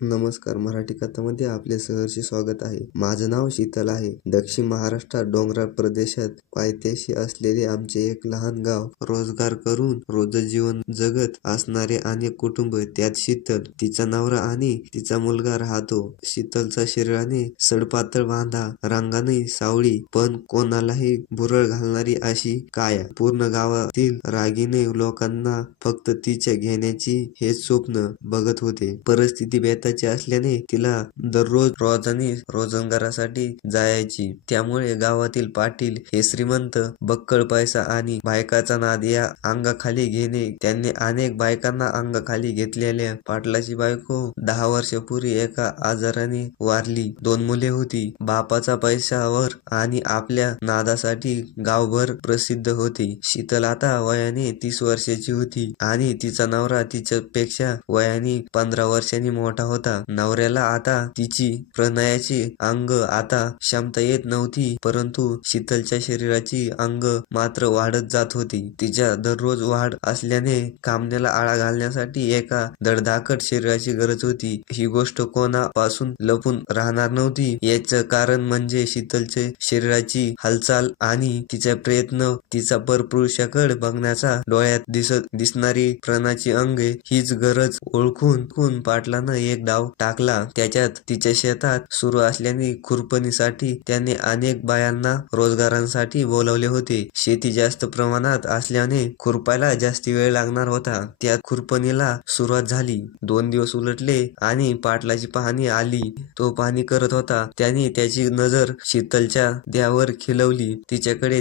नमस्कार. मराठी कथामध्ये आपले सहर्ष स्वागत आहे. माझं नाव शीतल आहे. दक्षिण महाराष्ट्रात डोंगराळ प्रदेशात पायथ्याशी असलेले आमचे एक लहान गाव. रोजगार करून रोजचं जीवन जगत असणारे अनेक कुटुंब. त्यात शीतल, तिचा नवरा आणि तिचा मुलगा राहतो. शीतलचा शरीराने सडपातळ बांधा, रंगाने सावळी, पण कोणालाही भुरळ घालणारी अशी काया. पूर्ण गावातील रागीने लोकांना फक्त तिच्या घेण्याची हेच स्वप्न बघत होते. परिस्थिती बेताची असल्याने तिला दररोज रोजगारासाठी जायची. त्यामुळे गावातील पाटील हे श्रीमंत, बक्कळ पैसा आणि बायकाचा नाद या अंगाखाली घेणे. त्यांनी अनेक बायकांना अंगाखाली घेतलेल्या पाटलाची बायको 10 वर्षापूर्वी एका आजाराने वारली. 2 मुले होती. बापाचा पैशावर आणि आपल्या नादासाठी गावभर प्रसिद्ध होते. शीतल आता वयाने 30 वर्षाची होती आणि तिचा नवरा तिच्यापेक्षा वयाने 15 वर्षांनी मोठा होता. नवऱ्याला आता तिची प्रणयाची अंग आता क्षमता येत नव्हती, परंतु शीतलच्या शरीराची अंग मात्र वाढत जात होती. तिच्या दररोज वाढ असल्याने कामण्याला आळा घालण्यासाठी एका धडधाकट शरीराची गरज होती. ही गोष्ट कोणापासून लपून राहणार नव्हती. याचं कारण म्हणजे शीतलचे शरीराची हालचाल आणि तिचा प्रयत्न. तिचा परपुरुषाकडे बघण्याचा डोळ्यात दिसणारी प्राणाची अंगे. हीच गरज ओळखून पाटलानं एक डाव टाकला. त्याच्यात तिच्या शेतात सुरू असल्याने खुरपणीसाठी त्याने अनेक बायांना रोजगारांसाठी बोलावले होते. शेती जास्त प्रमाणात असल्याने खुरपायला जास्ती वेळ लागणार होता. त्यात खुरपणीला सुरुवात झाली. 2 दिवस उलटले आणि पाटलाची पाहणी आली. तो पाहणी करत होता. त्याने त्याची नजर शीतलच्या देहावर खिळवली. तिच्याकडे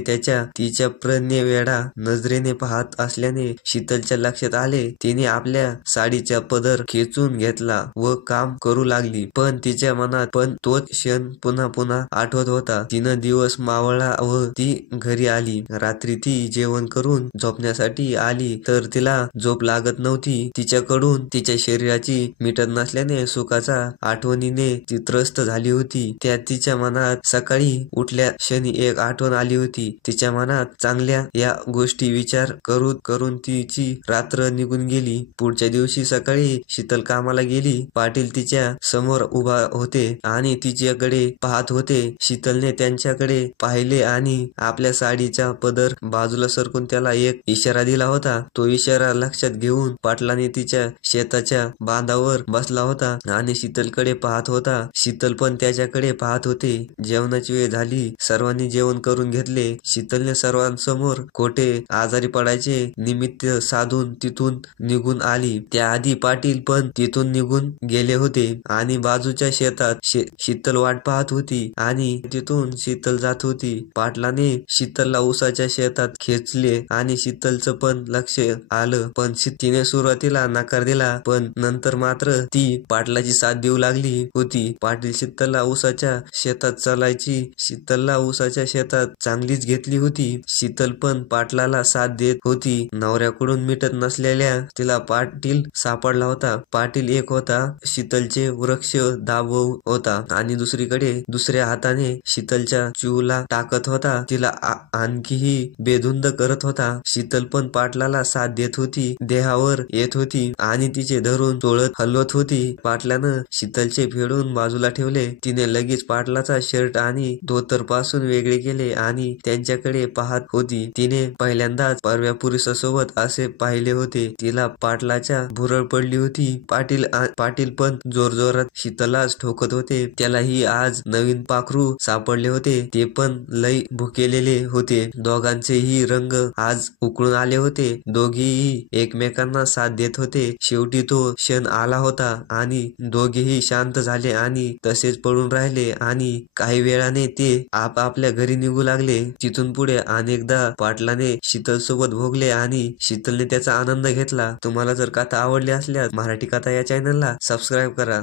तिच्या प्रणयवेडा नजरेने पाहत असल्याने शीतलच्या लक्षात आले. तिने आपल्या साडीचा पदर खेचून घेतला व काम करू लागली. पण तिच्या मनात पण तोच क्षण पुन्हा आठवत होता. 3 दिवस मावळला व ती घरी आली. रात्री ती जेवण करून झोपण्यासाठी आली तर तिला झोप लागत नव्हती. तिच्याकडून तिच्या शरीराची मिटत नसल्याने सुखाच्या आठवणीने ती त्रस्त झाली होती. त्यात तिच्या मनात सकाळी उठल्या क्षणी एक आठवण आली होती. तिच्या मनात चांगल्या या गोष्टी विचार करून तिची रात्र निघून गेली. पुढच्या दिवशी सकाळी शीतल कामाला गेली. पाटील तिच्या समोर उभा होते आणि तिच्याकडे पाहत होते. शीतलने त्यांच्याकडे पाहिले आणि आपल्या साडीचा पदर बाजूला सरकून त्याला एक इशारा दिला होता. तो इशारा लक्षात घेऊन पाटलाने तिच्या शेताच्या बांधावर बसला होता आणि शीतलकडे पाहत होता. शीतल पण त्याच्याकडे पाहत होते. जेवणाची वेळ झाली. सर्वांनी जेवण करून घेतले. शीतलने सर्वांसमोर खोटे आजारी पडायचे निमित्त साधून तिथून निघून आली. त्याआधी पाटील पण तिथून निघून गेले होते आणि बाजूच्या शेतात शीतल वाट पाहत होती आणि तिथून शीतल जात होती. पाटलाने शीतलला उसाच्या शेतात खेचले आणि शीतलचं पण लक्ष आलं, पण तिने सुरुवातीला नकार दिला, पण नंतर मात्र ती पाटलाची साथ देऊ लागली होती. पाटील शीतलला उसाच्या शेतात चालायची. शीतलला उसाच्या शेतात चांगलीच घेतली होती. शीतल पण पाटलाला साथ देत होती. नवऱ्याकडून मिटत नसलेल्या तिला पाटील सापडला होता. पाटील एक होता शीतलचे वृक्ष दाबवू होता आणि दुसऱ्या हाताने शीतलच्या जीवाला टाकत होता. तिला आणखीही बेधुंद करत होता. शीतल पण पाटलाला साथ देत होती. देहावर येत होती आणि तिचे धरून चोळत हलवत होती. पाटलानं शीतलचे फेडून बाजूला ठेवले. तिने लगेच पाटलाचा शर्ट आणि धोतर पासून वेगळे केले आणि त्यांच्याकडे पाहत होती. तिने पहिल्यांदाच परव्या पुरुषासोबत असे पाहिले होते. तिला पाटलाच्या भुरळ पडली होती. पाटील पण जोरजोरात शीतललाच ठोकत होते. त्यालाही आज नवीन पाखरू सापडले होते. ते पण लई भुकेलेले होते. दोघांचेही रंग आज उकळून आले होते. दोघेही एकमेकांना साथ देत होते. शेवटी तो क्षण आला होता आणि दोघेही शांत झाले आणि तसेच पडून राहिले आणि काही वेळाने ते आपापल्या घरी निघू लागले. तिथून पुढे अनेकदा पाटलाने शीतल सोबत भोगले आणि शीतलने त्याचा आनंद घेतला. तुम्हाला जर कथा आवडली असल्यास मराठी कथा या चॅनलला सबस्क्राईब करा.